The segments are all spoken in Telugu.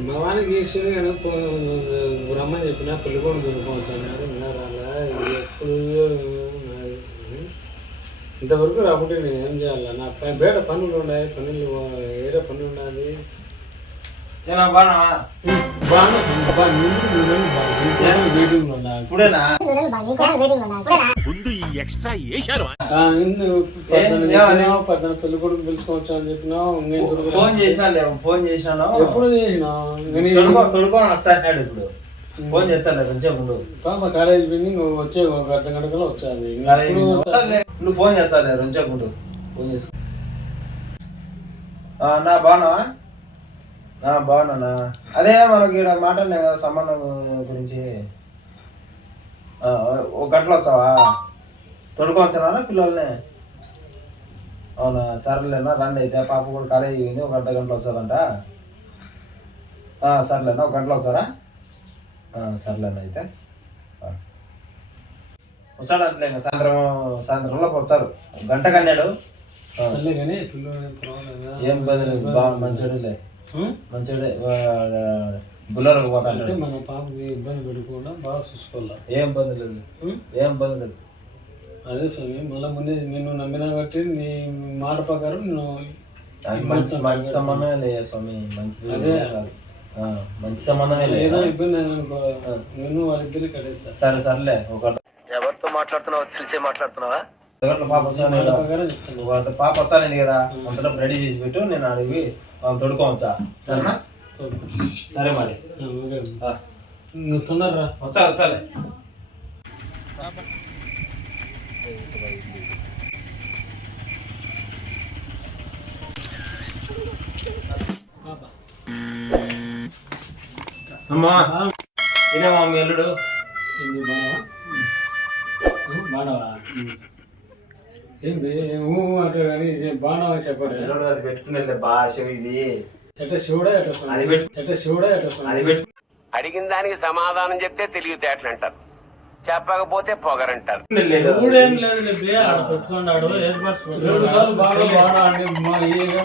మా వానికి ఇచ్చింది కానీ పో- రమ్మని చెప్పిన పెళ్ళి కూడా దొరుకుతాడు ఇంకా రాలా ఇది ఎప్పుడు నాది. ఇంతవరకు రాకుంటే నేను ఏం చేయాలి నా పై- బయట పనులు ఉన్నాయి పనులు ఏదో పనులు ఉండాలి ఇప్పుడేనా? పద్దెన పెళ్ళి కొడుకు పిలుచుకోవచ్చు అని. ఫోన్ చేసినా ఫోన్ చేసినాను? ఎప్పుడు తొడుకో తొడుకో వచ్చాడు ఇప్పుడు. ఫోన్ చేస్తాను కొంచెం పాప కాలేజ్ పోయింది ఇంకో వచ్చే ఒక అర్ధ గంటలో వచ్చాది. నువ్వు ఫోన్ కొంచెం ఉండు ఫోన్ చేసి ఆ, నా బాగున్నావా? ఆ, బాగున్నానా అదే మనకి ఈడ మాట్లాడినా కదా సంబంధం గురించి. ఒక గంటలో వచ్చావా? తొడుకోవచ్చానా పిల్లల్ని? అవునా సర్లేనా రండి అయితే. పాప కూడా కాలేజీ పోయింది ఒక అర్ధ గంటలో వస్తుందంట. సర్లేనా ఒక గంటలో వచ్చారా? ఆ, సర్లేనా అయితే. వచ్చాడు అంతలే ఇంకా సాయంత్రం సాయంత్రంలోకి వచ్చారు గంట కన్నాడు. ఏం పర్వాలేదా? ఏం బదులు మంచోడే బుల్లరకు అంటే పోతాడు మన పాపకి ఇబ్బంది పెట్టుకోకుండా బాగా చూసుకోవాలి? ఏం ఇబ్బంది లేదు. ఉం? ఏం ఇబ్బంది లేదు. అదే స్వామి మళ్ళీ ముందే నిన్ను నమ్మినా బట్టి నీ మాట ప్రకారం నేను అది మంచి మంచి సంబంధమే లే స్వామి. మంచిది అదే. మంచి సంబంధమే లేదు. ఇబ్బంది అనుకో నేను వాళ్ళిద్దరికి కడేస్తా సరే సర్లే ఒక ఎవరితో మాట్లాడుతున్నావో తెలిసే మాట్లాడుతున్నావా? పాప ఒక పాప వచ్చాను కదా అంతలో రెడీ చేసి పెట్టు నేను అడిగి తొడుకోవచ్చా సరేనా? సరే మరి. తొందరరా? వచ్చా వచ్చాలే అమ్మా ఇదేమా మీ అల్లుడు ఏంది చెప్పాడు. అల్లుడు అది పెట్టుకునే భాష ఇది. ఎట్లా శివుడా ఎట్లా స్వామి? అది పెట్టు. ఎట్లా శివుడా ఎట్లా స్వామి? అది పెట్టు. అడిగిన దానికి సమాధానం చెప్తే తెలివితేటలు అంటారు. చెప్పకపోతే పొగరంటారు. శివుడేం లేదు పెట్టుకున్నాడు రెండు సార్లు బాగా బాణా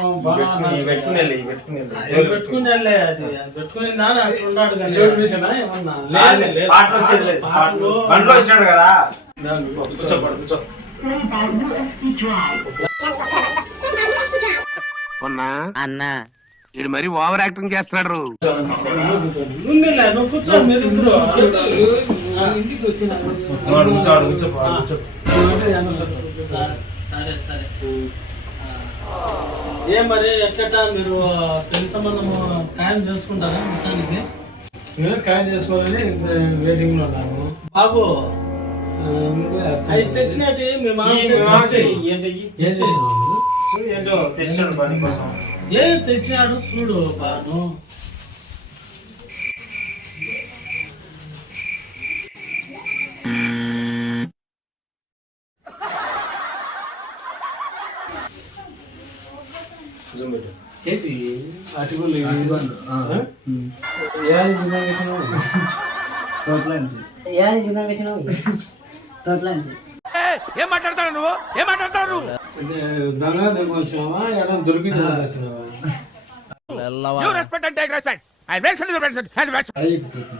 మా బాణా పెట్టుకునే అది శివుడు మిషనా ఏమన్నా? లేదు. పాటలు వచ్చేది లేదు పాటలు. బండ్లో వచ్చినాడు కదా. కూర్చో. ఉన్నా అన్నా. ఇది మరి ఓవర్ యాక్టింగ్ చేస్తున్నాడు. వాడు వాడు వాడు సరే సరే. ఏ మరి ఎట్ట మీరు పెళ్ళి సంబంధం ఖాయం చేసుకుంటారా మొత్తానికి? ఖాయం చేసుకోవాలని వెయిటింగ్లో ఉన్నాను బాబు ఆ, అందుకే అవి తెచ్చినట్టు మీ మామ ఈ చేతికి మామ ఇచ్చేయి. ఏంటి ఇయ్యి. ఏం చేసినావు నువ్వు? చూడు ఏంటో తెచ్చినాడు పని కోసం ఏ తెచ్చినాడు చూడు వచ్చినావు? వచ్చినావు? వచ్చినావా అడిగి చెప్పు.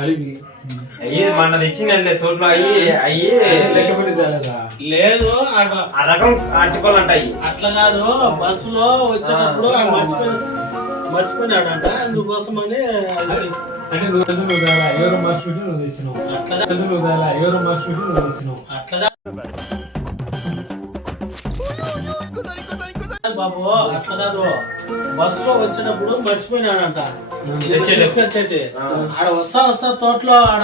అడిగి అయ్యి మన తెచ్చిందండి తోటలో అయ్యి అయ్యి? లేదు ఆ రకం ఆర్టికల్ అంటాయి. అట్లా కాదు బస్సులో వచ్చేటప్పుడు ఆయన మర్చిపోయి మర్చిపోయినాడంట. అందుకోసమని అది అంటే నువ్వు నువ్వు తేలా ఎవరు మర్చిపెట్టి నువ్వు తెచ్చినావు. అట్లా నువ్వు తేలా ఎవరు మర్చిపెట్టి నువ్వు తెచ్చినావు. అట్లా బాబు అట్లా కాదు బస్సులో వచ్చేటప్పుడు మర్చిపోయినాడంట. తెచ్చేటప్పుడు. తీసుకొచ్చేటి ఆడ వస్తా వస్తా తోటలో ఆడ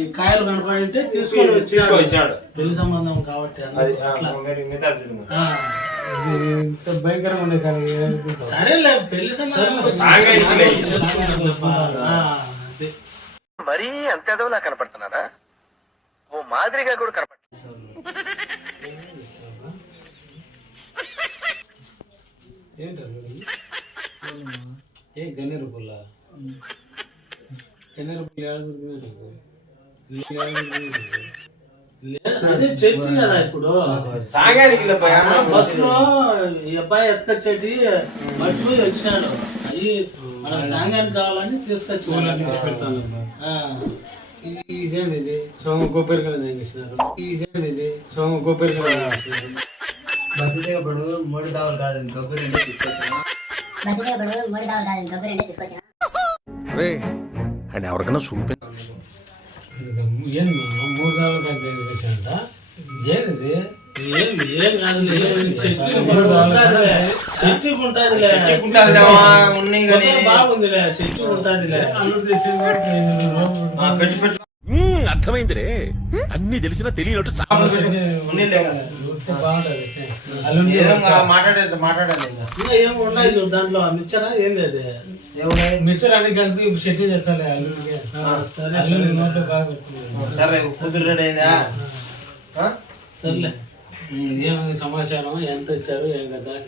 ఈ కాయలు కనపడింటే తీసుకొని వచ్చినాడు. పెళ్ళి సంబంధం కాబట్టి భయంకరంగా ఉండే కానీ. సరేలే పెళ్ళి సంబంధం అదే. మరీ అంత ఎదవలా కనపడుతున్నారా? ఓ మాదిరిగా కూడా ఏంటది ఏ గన్నేరు పుల్ల? గన్నేరు పుల్ల అదే చెట్టు కదా ఇప్పుడు. లేకపోయా? బస్సులో ఈ అబ్బాయి ఎత్తుకొచ్చేటి మర్చిపోయి వచ్చినాడు. ఈ మన సాంగానికి కావాలని తీసుకొచ్చి పెడతాను ఆ. ఇదేంది ఇది సోమ కొబ్బరికాయలు తెంగిస్తున్నారు ఇదేంది ఇది సోమ కొబ్బరికాయలు తెంగిస్తున్నారు బతికేప్పుడు మూడు దావలు కాదు గొప్ప రెండు తీసుకొచ్చాను. బతికేప్పుడు మూడు దావలు కాదు గొప్ప రెండే తీసుకొచ్చిన అండ్ ఎవరికైనా చూపి ఏంది మూడు సార్లు తెంగిస్తాడంట ఏంది ఏం ఏం అర్థమైందిరే. అన్ని తెలిసినా తెలియనట్టు మాట్లాడేది మాట్లాడాలి ఏం ఉన్నాయి దాంట్లో మిచ్చరా అది ఏమున్నాయి మిక్చర్ అన్ని కలిపి చెట్టు తెచ్చాలి అల్లుడికి సరే అల్లుడి సరే నోట్లో బాగా సరే ఆ? సర్లే ఏమైంది సమాచారం ఎంత ఇచ్చారు? ఏం కదా ఏం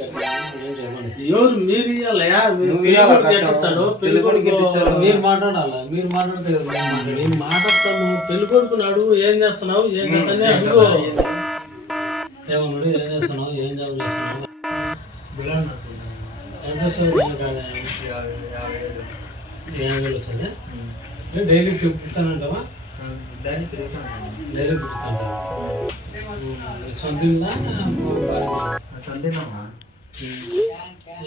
ఎవరు? మీరు ఇవ్వాలయా నువ్వు ఇయ్యాలా కట్నం? గెట్టించాడు పెళ్ళి కొడుకు గెట్టించాడు. మీరు మాట్లాడాలా? మీరు మాట్లాడితే కదా. నేను మాట్లాడతాను. పెళ్ళి కొడుకుని అడుగు ఏం చేస్తున్నావు? ఏం కథనే అడుగు. ఏమన్నాడు? ఏం చేస్తున్నావు? ఏం జాబ్ చేస్తున్నావు? ఎంత ఆదాయం? యాభై వేలు. వస్తుంది? డైలీ తిప్పుతానంటావా డైలీ తిప్పుతాంటావా సొంత ఇల్లా?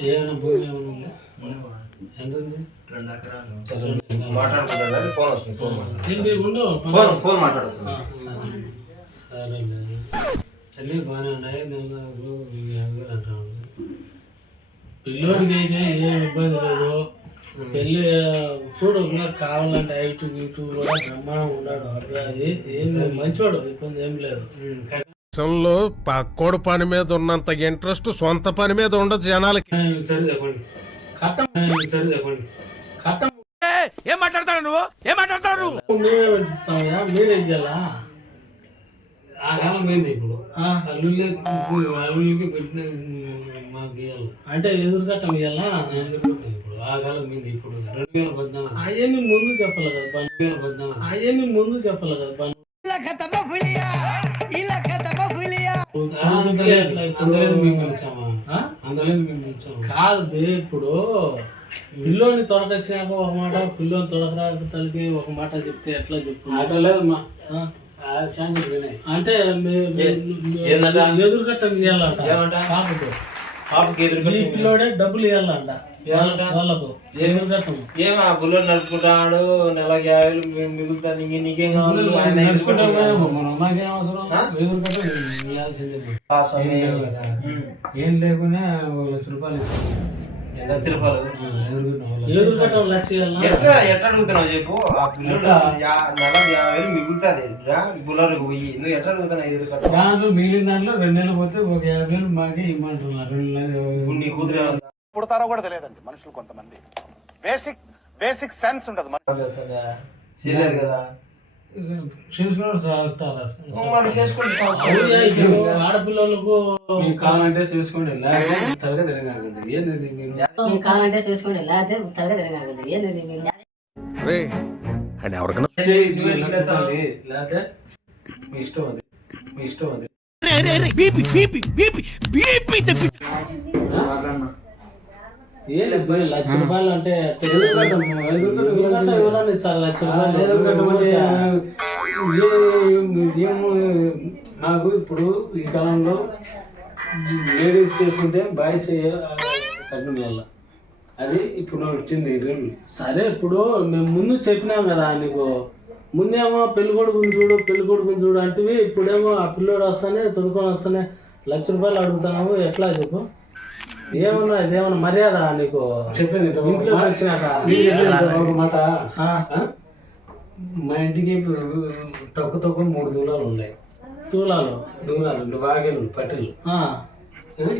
ఏమైనా భూమి ఏమైనా ఉందా? ఎంత ఉంది? మాట్లాడుకుంటాడు ఫోన్ వస్తుంది ఫోన్ మాట్లాడు. ఏంటి ఉండు ఫోన్ ఫోన్ మాట్లాడుతుంది సరే. అన్నీ బాగానే ఉన్నాయి. నేను అంటాను పిల్లోడికి అయితే ఏం ఇబ్బంది లేదు. పెళ్ళి చూడు ఇంకా కావాలంటే ఐటు ఇటు కూడా బ్రహ్మాండం ఉన్నాడు. అబ్బాయి ఏం మంచోడు ఇబ్బంది ఏం లేదు. దేశంలో పక్కోడు పని మీద ఉన్నంత ఇంట్రెస్ట్ సొంత పని మీద ఉండదు జనాలకి. సరే చెప్పండి. కట్టం సరే చెప్పండి. కట్టం ఏం మాట్లాడతాడు నువ్వు? ఏం మాట్లాడతాడు నువ్వు మేమే పెట్టిస్తామయ్యా మీరే ఇయ్యాలా ఆ కాలం పోయింది ఇప్పుడు. ఆ, అల్లుళ్ళే అల్లుళ్ళకి పెట్టిన మాకు ఇవ్వాలి అంటే ఎదురు కట్టం ఇయ్యాలా ఇప్పుడు? ఆ కాలం పోయింది ఇప్పుడు. రెండు వేల పద్నాలుగు. అవన్నీ ముందు చెప్పాలి కదా రెండు వేల పద్నాలుగు. అవన్నీ ముందు చెప్పాలి కదా కాదు ఇప్పుడు పిల్లోని తొడకొచ్చినాక ఒక మాట పిల్లోని తొడకరాక తలకి ఒక మాట చెప్తే ఎట్లా చెప్పు ఆటో లేదమ్మా. అంటే? ఎదురు కట్టం ఇవ్వాలంట ఏమంట? పాపకు పాపకి ఎదురు ఈ పిల్లోడే డబ్బులు ఇవ్వాలంట? వాళ్ళకు ఎదురు కట్టం ఏం ఆ బుల్లెట్ నడుపుకుంటాడు నెలకి యాభై వేలు మి- మిగులుతుంది నీకు నీకేం కావాలి? నాకేం అవసరం? ఇవ్వాల్సిందే ఏం ఒక లక్ష రూపాయలు ఇస్తాం. లక్ష ఎట్లా ఎట్లా అడుగుతున్నావు చెప్పు? ఆ యాభై వేలు మిగులుతుంది. బుల్లర్కి పోయి. నువ్వు ఎట్లా అడుగుతున్నావు ఎదురు కట్ట? దాంట్లో మిగిలిన దాంట్లో రెండు నెలలు పోతే ఒక యాభై వేలు మాకే ఇమ్మంటున్నారు రెండు నెలలు ఇప్పుడు నీ కూతురు పుడతారో కూడా తెలియదండి మనుషులు కొంతమంది. బేసిక్ బేసిక్ సెన్స్ ఉండదు? చేయలేదు కదా? చేసుకున్నాడు సాగుతారు ఆడపిల్లలకు కావాలంటే చేసుకోండి తరగా తిరగాకండి ఏంది మీరు? మీకు కావాలంటే చూసుకోండి లేకపోతే తరగా తిరగాలి ఏంది మీరు? లేకపోతే మీ ఇష్టం అది. మీ ఇష్టం అది. ఏంటి పోయి లక్ష రూపాయలు. అంటే లక్ష రూపాయలు? నాకు ఇప్పుడు ఈ కాలంలో లేడీస్ చేసుకుంటే బాయ్స్ వేయాల అది ఇప్పుడు వచ్చింది సరే ఇప్పుడు మేము ముందు చెప్పినాం కదా నీకు. ముందేమో చూడు పెళ్ళి కొడుకుని చూడు అంటే ఇప్పుడేమో ఆ పిల్లోడు వస్తానే తొడుకొని వస్తానే లక్ష రూపాయలు అడుగుతున్నావు. ఎట్లా చెప్పు? ఏమన్నా ఇదేమన్నా మర్యాద నీకు చెప్పింది ఇంట్లో వచ్చినాక ఒక మాట? మా ఇంటికి ఇప్పుడు తక్కువ తక్కువ మూడు దూలాలు ఉన్నాయి. తూలాలు దూలాలు రెండు వాగేళ్ళు పట్టెలు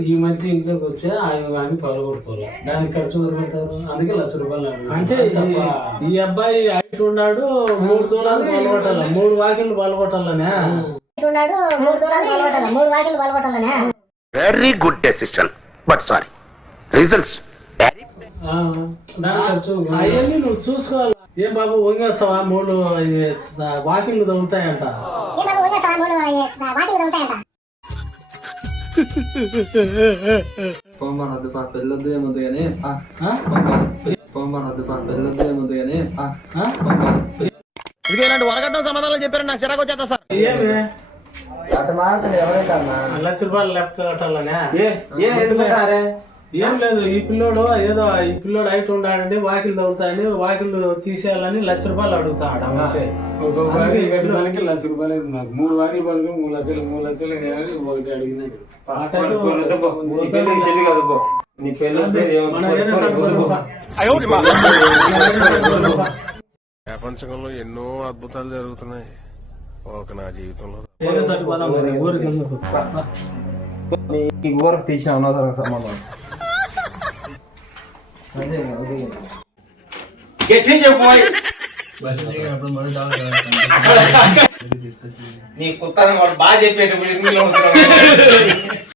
ఈ మధ్య ఇంట్లోకి వచ్చే అవి వాడిని పగలగొట్టుకోవాలి దానికి ఖర్చు పెడతారు? అందుకే లక్ష రూపాయలు. అంటే ఈ- అబ్బాయి హైట్ ఉన్నాడు మూడు దూలాలు పాల్గొట్టాల మూడు వాకిళ్ళు పాల్గొట్టాలనే ఉన్నాడు మూడు దూరాలు పాల్గొట్టాలి మూడు వాకిలు పాల్గొట్టాలనే very good decision but sorry results అవన్నీ నువ్వు చూసుకోవాలి. ఏం బాబు వంగేస్తావా మూడు వాకిళ్ళు తగులుతాయంట. ఏ బాబు ఊరికే సవా మూడు వాకిలు ఉంటాయంట పోంబాన్ వద్దు పా పెళ్ళొద్దు ఏమొద్దు కానీ పా ఆ? పోంబాన్ వద్దు పా పెళ్ళొద్దు ఏమొద్దు కానీ పా ఆ? ఏమి? అటు లక్ష రూపాయలు లెక్క కట్టాలనే? ఏ ఏ లేదు ఈ పిల్లోడు ఏదో ఈ పిల్లోడు హైట్ ఉండాడండి వాకిలు తవ్వుతాయని వాకిలు తీసేయాలని లక్ష రూపాయలు అడుగుతాడు మనిషి. ఒక వాకిలి కట్టడానికి లక్ష రూపాయలు నాకు మూడు వాకిలు పడుకుని మూడు లక్షలు మూడు లక్షలు ఒకటి అడిగినాడు. నీ. ప్రపంచంలో ఎన్నో అద్భుతాలు జరుగుతున్నాయి. ఒక నా జీవితంలో. ఊరికి తీసిన అనవసరం సంబంధం. గట్టి నీ కుత్తాను వాడు బాగా చెప్పేటప్పుడు?